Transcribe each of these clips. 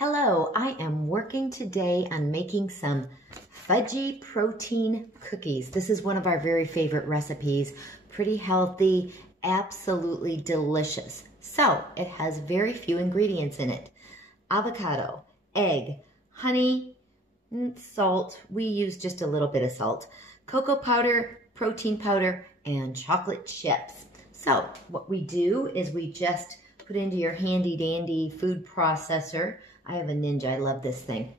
Hello, I am working today on making some Fudgey protein cookies. This is one of our very favorite recipes. Pretty healthy, absolutely delicious. So it has very few ingredients in it. Avocado, egg, honey, salt. We use just a little bit of salt. Cocoa powder, protein powder, and chocolate chips. So what we do is we just put into your handy dandy food processor. I have a Ninja, I love this thing.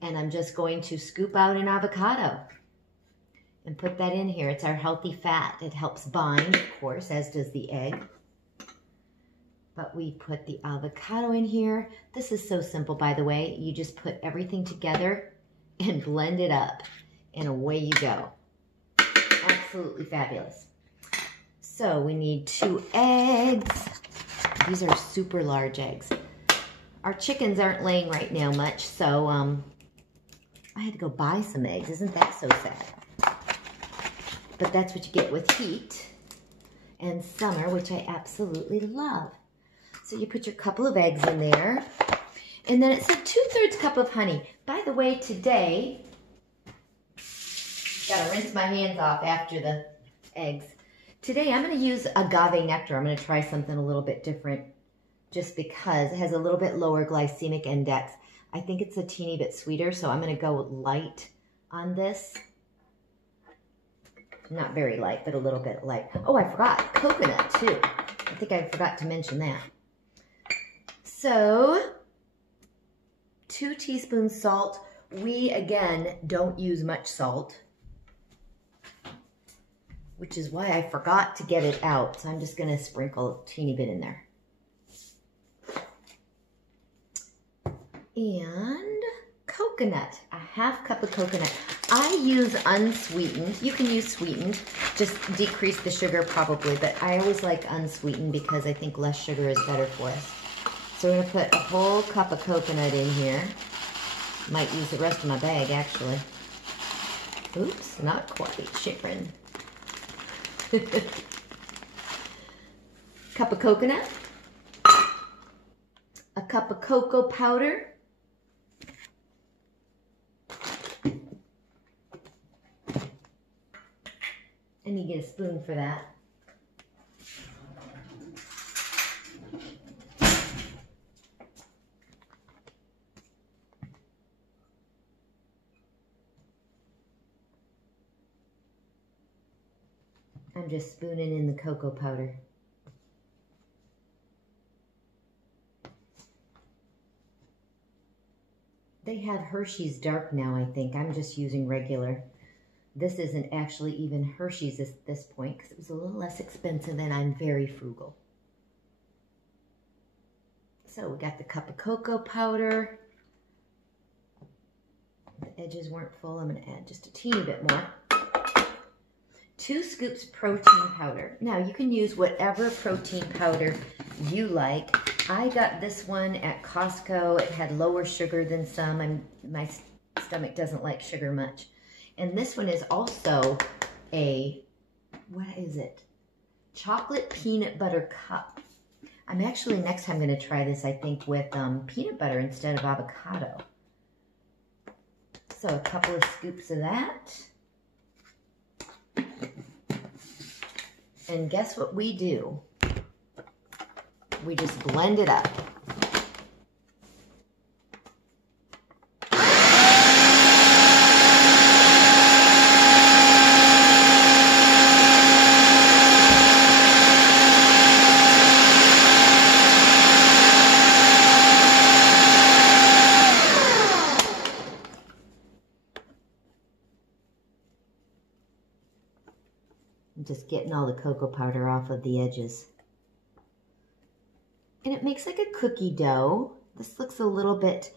And I'm just going to scoop out an avocado and put that in here. It's our healthy fat. It helps bind, of course, as does the egg. But we put the avocado in here. This is so simple, by the way. You just put everything together and blend it up, and away you go. Absolutely fabulous. So we need 2 eggs. These are super large eggs. Our chickens aren't laying right now much, so I had to go buy some eggs. Isn't that so sad? But that's what you get with heat and summer, which I absolutely love. So you put your couple of eggs in there, and then it said 2/3 cup of honey. By the way, today, gotta rinse my hands off after the eggs. Today I'm gonna use agave nectar. I'm gonna try something a little bit different, just because it has a little bit lower glycemic index. I think it's a teeny bit sweeter, so I'm gonna go light on this. Not very light, but a little bit light. Oh, I forgot, coconut too. I think I forgot to mention that. So, 2 teaspoons salt. We, again, don't use much salt, which is why I forgot to get it out. So I'm just gonna sprinkle a teeny bit in there. And coconut, a 1/2 cup of coconut. I use unsweetened. You can use sweetened, just decrease the sugar probably, but I always like unsweetened because I think less sugar is better for us. So we're gonna put a whole cup of coconut in here. Might use the rest of my bag actually. Oops, not quite, Sharon. Cup of coconut, a cup of cocoa powder, and you get a spoon for that. I'm just spooning in the cocoa powder. They have Hershey's Dark now, I think. I'm just using regular. This isn't actually even Hershey's at this point because it was a little less expensive and I'm very frugal. So we got the cup of cocoa powder. The edges weren't full. I'm going to add just a teeny bit more. 2 scoops protein powder. Now you can use whatever protein powder you like. I got this one at Costco. It had lower sugar than some. My stomach doesn't like sugar much. And this one is also a, what is it? Chocolate peanut butter cup. I'm actually next time going to try this, I think, with peanut butter instead of avocado. So a couple of scoops of that. And guess what we do? We just blend it up. I'm just getting all the cocoa powder off of the edges. And it makes like a cookie dough. This looks a little bit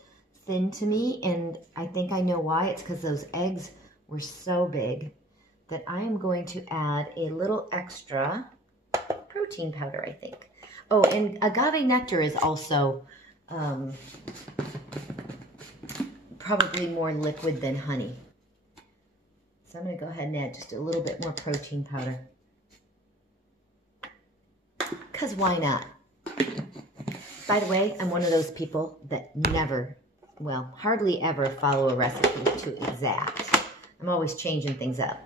thin to me, and I think I know why. It's because those eggs were so big that I am going to add a little extra protein powder, I think. Oh, and agave nectar is also probably more liquid than honey. So I'm going to go ahead and add just a little bit more protein powder. Because why not? By the way, I'm one of those people that never, well, hardly ever follow a recipe to exact. I'm always changing things up.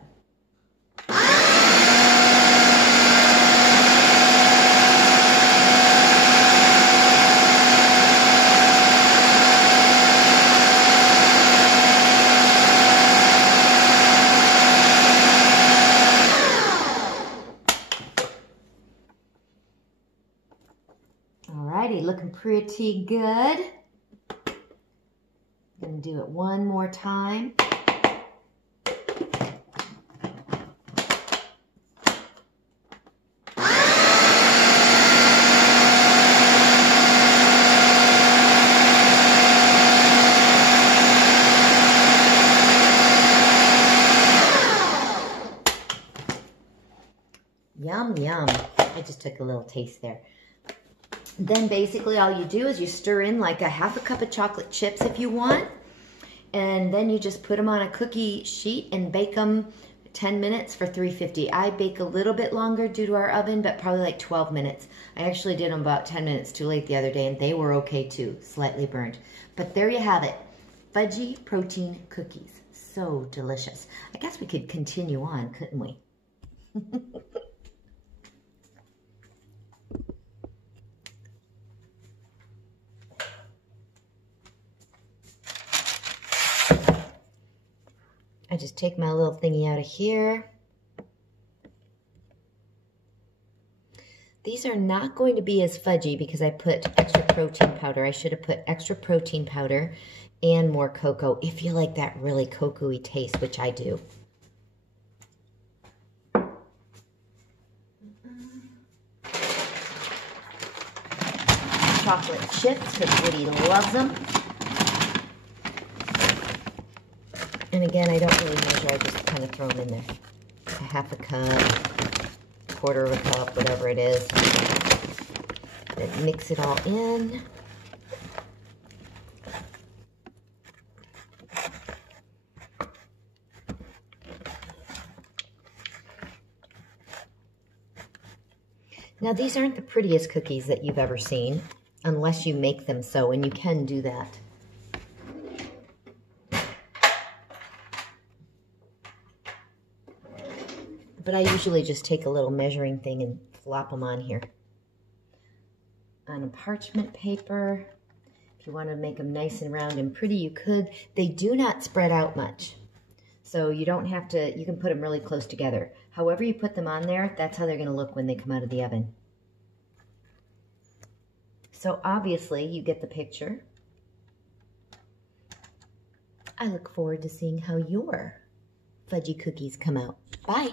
Alrighty, looking pretty good. I'm gonna do it one more time. Yum, yum. I just took a little taste there. Then basically all you do is you stir in like a half a cup of chocolate chips if you want. And then you just put them on a cookie sheet and bake them 10 minutes for 350. I bake a little bit longer due to our oven, but probably like 12 minutes. I actually did them about 10 minutes too late the other day and they were okay too, slightly burnt. But there you have it, Fudgey protein cookies. So delicious. I guess we could continue on, couldn't we? I just take my little thingy out of here. These are not going to be as fudgy because I put extra protein powder. I should have put extra protein powder and more cocoa if you like that really cocoa-y taste, which I do. Chocolate chips because Woody loves them. And again, I don't really measure, I just kind of throw them in there. A half a cup, quarter of a cup, whatever it is. Then mix it all in. Now these aren't the prettiest cookies that you've ever seen, unless you make them so, and you can do that. But I usually just take a little measuring thing and flop them on here. On a parchment paper. If you want to make them nice and round and pretty, you could. They do not spread out much. So you don't have to, you can put them really close together. However you put them on there, that's how they're going to look when they come out of the oven. So obviously you get the picture. I look forward to seeing how your Fudgey cookies come out. Bye.